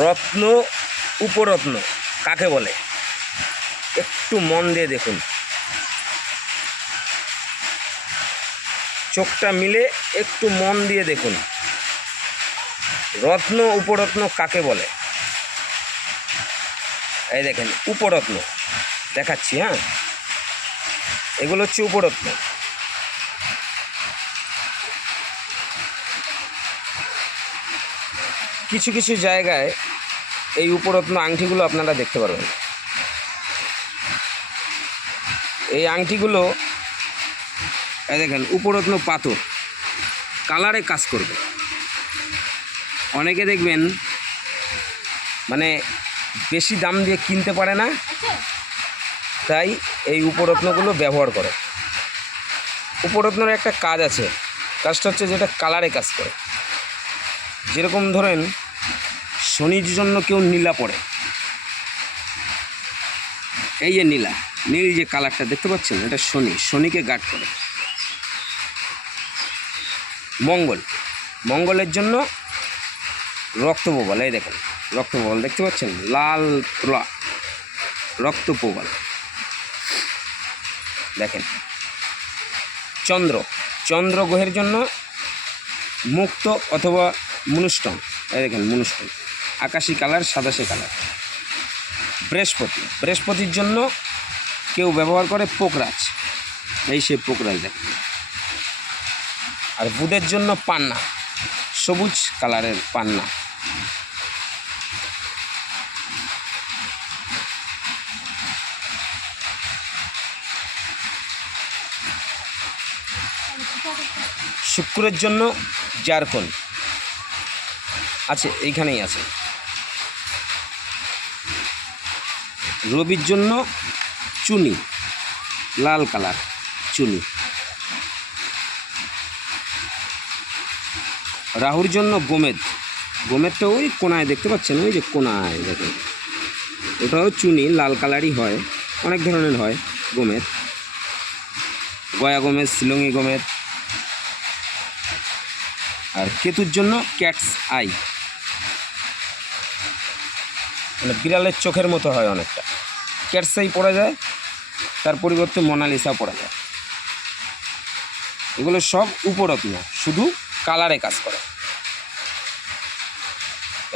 রত্ন উপরত্ন কাকে বলে? একটু মন দিয়ে দেখুন, চোখটা মিলে একটু মন দিয়ে দেখুন, রত্ন উপরত্ন কাকে বলে? এই দেখেন উপরত্ন দেখাচ্ছি, হ্যাঁ, এগুলো হচ্ছে উপরত্ন। কিছু কিছু জায়গায় এই উপরত্ন আংটিগুলো আপনারা দেখতে পারবেন। এই আংটিগুলো এই দেখেন উপরত্ন পাথর, কালারে কাজ করবে। অনেকে দেখবেন মানে বেশি দাম দিয়ে কিনতে পারে না, তাই এই উপরত্নগুলো ব্যবহার করে। উপরত্নের একটা কাজ আছে, কাজটা হচ্ছে যেটা কালারে কাজ করে। যেরকম ধরেন শনির জন্য কেউ নীলা পড়ে, এই যে নীল যে কালারটা দেখতে পাচ্ছেন, এটা শনিকে গার্ড করে। মঙ্গলের জন্য রক্তপ্রবাল, এই দেখেন রক্তপ্রবাল দেখতে পাচ্ছেন, লাল রক্তপ্রবাল দেখেন। চন্দ্র গ্রহের জন্য মুক্ত অথবা মুনুষ্টম, এই দেখেন মুনুষ্টম, আকাশি কালার, সাদাশে কালার। বৃহস্পতির জন্য কেউ ব্যবহার করে পোকরাজ, এই সে পোকরাজ দেখেন। আর বুধের জন্য পান্না, সবুজ কালারের পান্না। শুক্রের জন্য জারকন আছে, এইখানেই আছে। রবির জন্য চুনি, লাল কালার চুনি। রাহুর জন্য গোমেদটা ওই কোনায় দেখতে পাচ্ছেন, ওই যে কোনায় দেখেন, ওটাও চুনি, লাল কালারই হয়, অনেক ধরনের হয় গোমেদ, গয়া গোমেদ, শিলংই গোমেদ। আর কেতুর জন্য ক্যাটস আই, মানে বিড়ালের চোখের মতো হয় অনেকটা, ক্যাটস আই পড়া যায়, তার পরিবর্তে মোনালিসা পড়া যায়। এগুলো সব উপরত্ন, শুধু কালারে কাজ করে।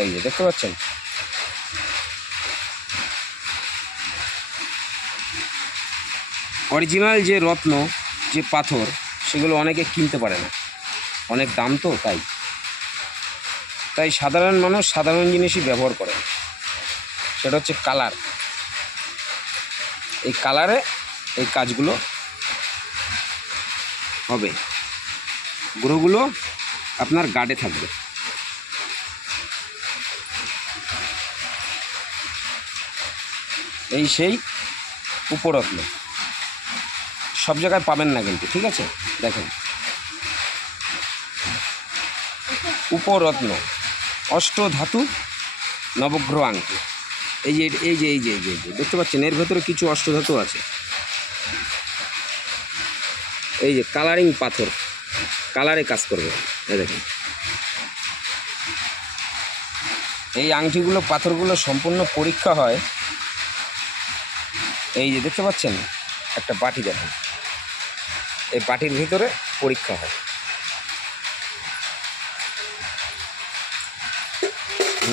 এই যে দেখতে পাচ্ছেন, অরিজিনাল যে রত্ন, যে পাথর, সেগুলো অনেকে কিনতে পারে না, অনেক দাম তো, তাই সাধারণ মানুষ সাধারণ জিনিসই ব্যবহার করে। সেটা হচ্ছে কালার। এই কালারে এই কাজগুলো হবে, গ্রহগুলো আপনার গার্ডে থাকবে। এই সেই উপরত্ন, সব জায়গায় পাবেন না কিন্তু, ঠিক আছে? দেখেন উপরত্ন, অষ্টধাতু নবগ্রহ আংটি। এই যে দেখতে পাচ্ছেন, এর ভেতরে কিছু অষ্টধাতু আছে। এই যে কালারিং পাথর, কালারে কাজ করবে, এই দেখেন। এই আংটিগুলো, পাথরগুলো সম্পূর্ণ পরীক্ষা হয়। এই যে দেখতে পাচ্ছেন একটা বাটি, দেখেন, এই বাটির ভিতরে পরীক্ষা হয়।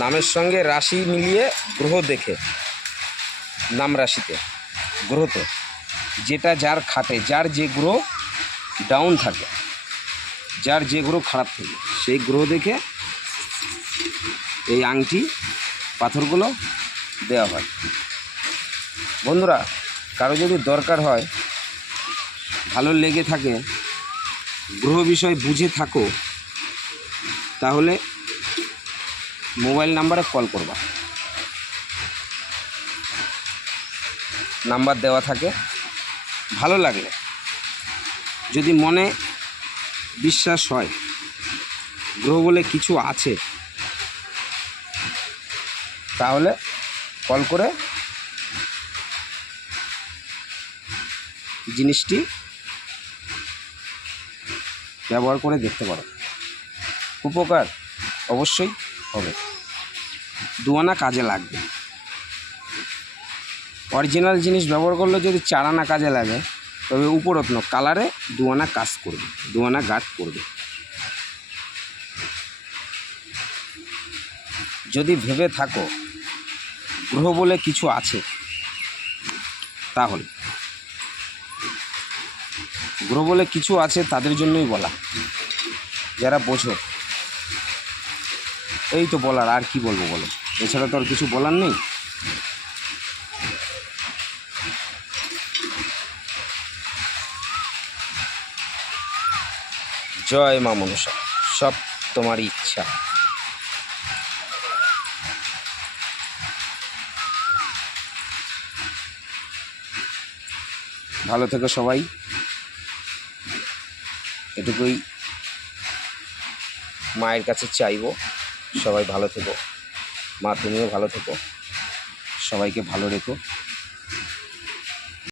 নামের সঙ্গে রাশি মিলিয়ে গ্রহ দেখে, নাম রাশিতে গ্রহতে যেটা যার খাটে, যার যে গ্রহ ডাউন থাকে, যার যে গ্রহ খারাপ থাকে, সেই গ্রহ দেখে এই আংটি পাথরগুলো দেওয়া হয়। বন্ধুরা, কারো যদি দরকার হয়, ভালো লেগে থাকে, গ্রহ বিষয় বুঝে থাকো, তাহলে মোবাইল নাম্বারে কল করবা, নাম্বার দেওয়া থাকে। ভালো লাগলে, যদি মনে বিশ্বাস হয় গ্রহ বলে কিছু আছে, তাহলে কল করে জিনিসটি ব্যবহার করে দেখতে পারো, উপকার অবশ্যই হবে। দুয়ানা কাজে লাগবে। অরিজিনাল জিনিস ব্যবহার করলে যদি 4 আনা কাজে লাগে, তবে উপরত্ন কালারে দুয়ানা কাজ করবে, দুয়ানা গার্ড করবে। যদি ভেবে থাকো গ্রহ বলে কিছু আছে, তাহলে গ্রহ বলে কিছু আছে তাদের জন্যই বলা, যারা বোঝো। এই তো বলার, আর কি বলবো বলো, এছাড়া তো আর কিছু বলার নেই। জয় মা মনসা, সব তোমারই ইচ্ছা। ভালো থেকো সবাই, এটুকুই মায়ের কাছে চাইবো। সবাই ভালো থেকো, মা তুমিও ভালো থেকো, সবাইকে ভালো রেখো।